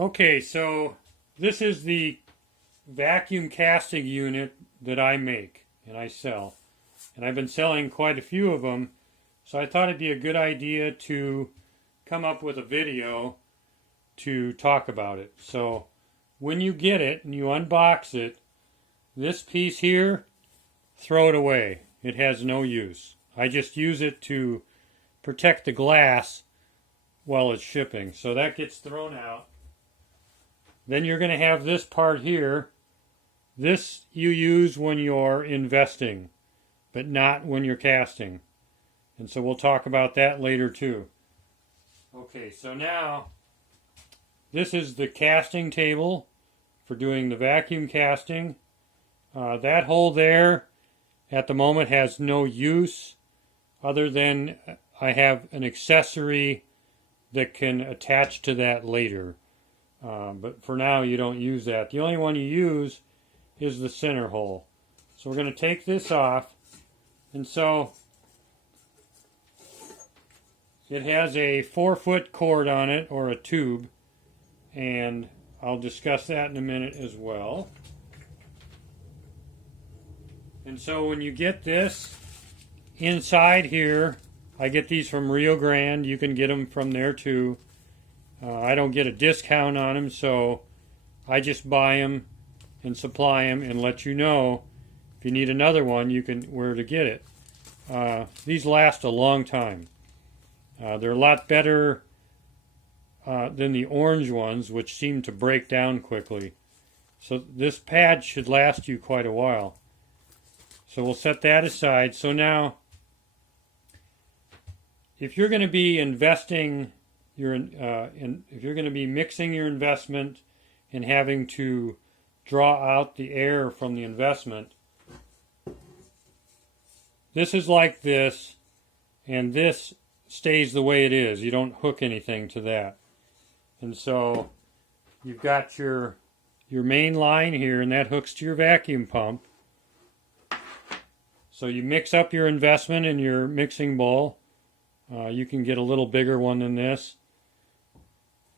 Okay, so this is the vacuum casting unit that I make and I sell. And I've been selling quite a few of them, so I thought it'd be a good idea to come up with a video to talk about it. So when you get it and you unbox it, this piece here, throw it away. It has no use. I just use it to protect the glass while it's shipping. So that gets thrown out. Then you're going to have this part here. This you use when you're investing, but not when you're casting. And so we'll talk about that later too. Okay, so now this is the casting table for doing the vacuum casting. That hole there at the moment has no use other than I have an accessory that can attach to that later. But for now you don't use that. The only one you use is the center hole. So we're going to take this off. And so it has a 4-foot cord on it, or a tube, and I'll discuss that in a minute as well. And so when you get this inside here, I get these from Rio Grande. You can get them from there too. I don't get a discount on them, so I just buy them and supply them and let you know if you need another one, you can where to get it. These last a long time. They're a lot better than the orange ones, which seem to break down quickly. So this pad should last you quite a while. So we'll set that aside. So now, if you're going to be investing if you're going to be mixing your investment and having to draw out the air from the investment, this is like this, and this stays the way it is. You don't hook anything to that. And so you've got your main line here, and that hooks to your vacuum pump. So you mix up your investment in your mixing bowl. You can get a little bigger one than this.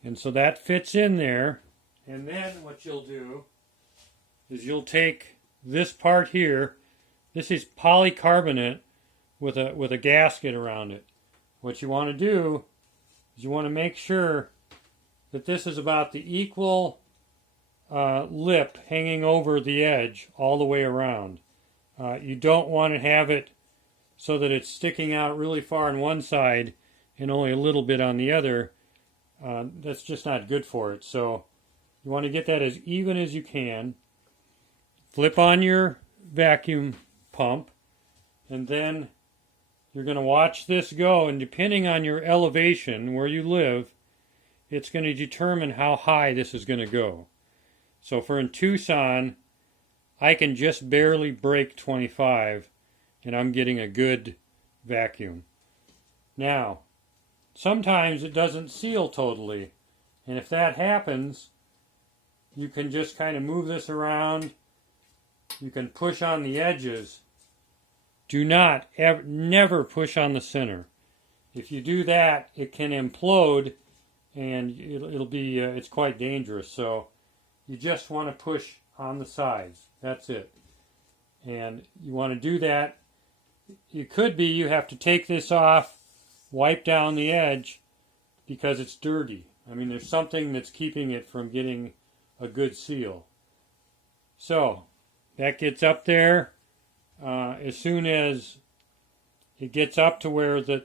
And so that fits in there. And then what you'll do is you'll take this part here. This is polycarbonate with a gasket around it. What you want to do is you want to make sure that this is about the equal lip hanging over the edge all the way around. You don't want to have it so that it's sticking out really far on one side and only a little bit on the other. That's just not good for it. So you want to get that as even as you can. Flip on your vacuum pump, and then you're going to watch this go, and depending on your elevation where you live, it's going to determine how high this is going to go. So for in Tucson, I can just barely break 25, and I'm getting a good vacuum. Now, sometimes it doesn't seal totally, and if that happens, you can just kind of move this around. You can push on the edges. Do not never push on the center. If you do that, it can implode, and it'll be it's quite dangerous. So you just want to push on the sides. That's it. And you want to do that. It could be you have to take this off, wipe down the edge because it's dirty. I mean, there's something that's keeping it from getting a good seal. So that gets up there. As soon as it gets up to where the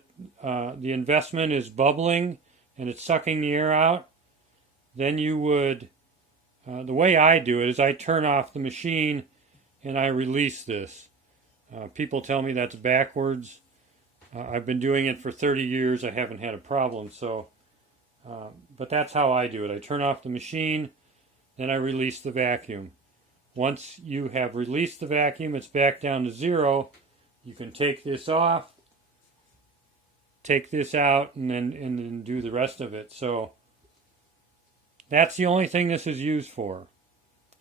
investment is bubbling and it's sucking the air out, then you would, the way I do it is I turn off the machine and I release this. People tell me that's backwards. I've been doing it for 30 years. I haven't had a problem. So, but that's how I do it. I turn off the machine, then I release the vacuum. Once you have released the vacuum, it's back down to 0. You can take this off, take this out, and then do the rest of it. So that's the only thing this is used for.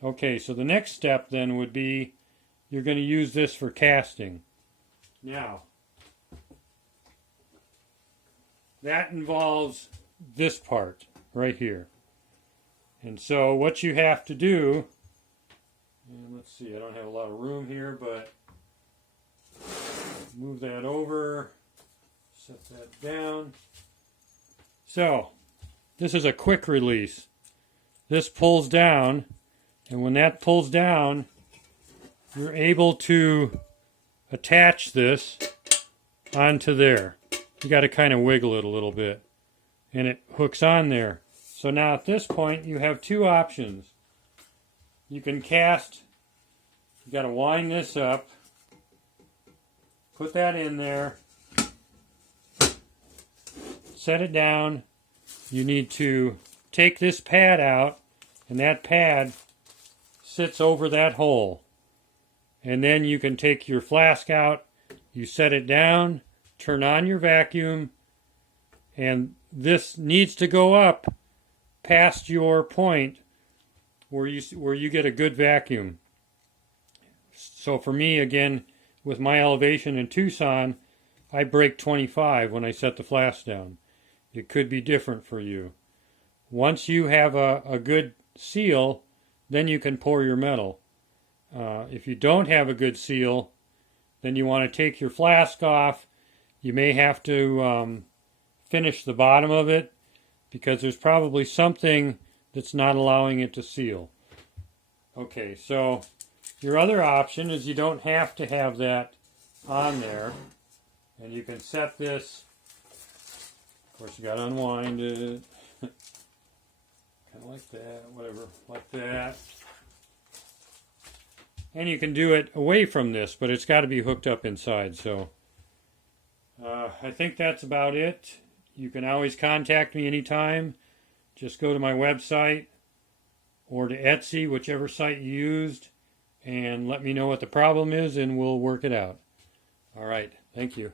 Okay, so the next step then would be you're going to use this for casting. Now, that involves this part right here. And so what you have to do, and let's see, I don't have a lot of room here, but move that over, set that down. So this is a quick release. This pulls down, and when that pulls down, you're able to attach this onto there. You got to kind of wiggle it a little bit, and it hooks on there. So now at this point, you have two options. You can cast, you got to wind this up, put that in there, set it down. You need to take this pad out, and that pad sits over that hole. And then you can take your flask out, you set it down, turn on your vacuum, and this needs to go up past your point where you get a good vacuum. So for me, again, with my elevation in Tucson, I break 25 when I set the flask down. It could be different for you. Once you have a good seal, then you can pour your metal. If you don't have a good seal, then you want to take your flask off. You may have to finish the bottom of it because there's probably something that's not allowing it to seal. Okay, so your other option is you don't have to have that on there, and you can set this. Of course, you got to unwind it, kind of like that, whatever, like that. And you can do it away from this, but it's got to be hooked up inside. So I think that's about it. You can always contact me anytime. Just go to my website or to Etsy, whichever site you used, and let me know what the problem is, and we'll work it out. All right. Thank you.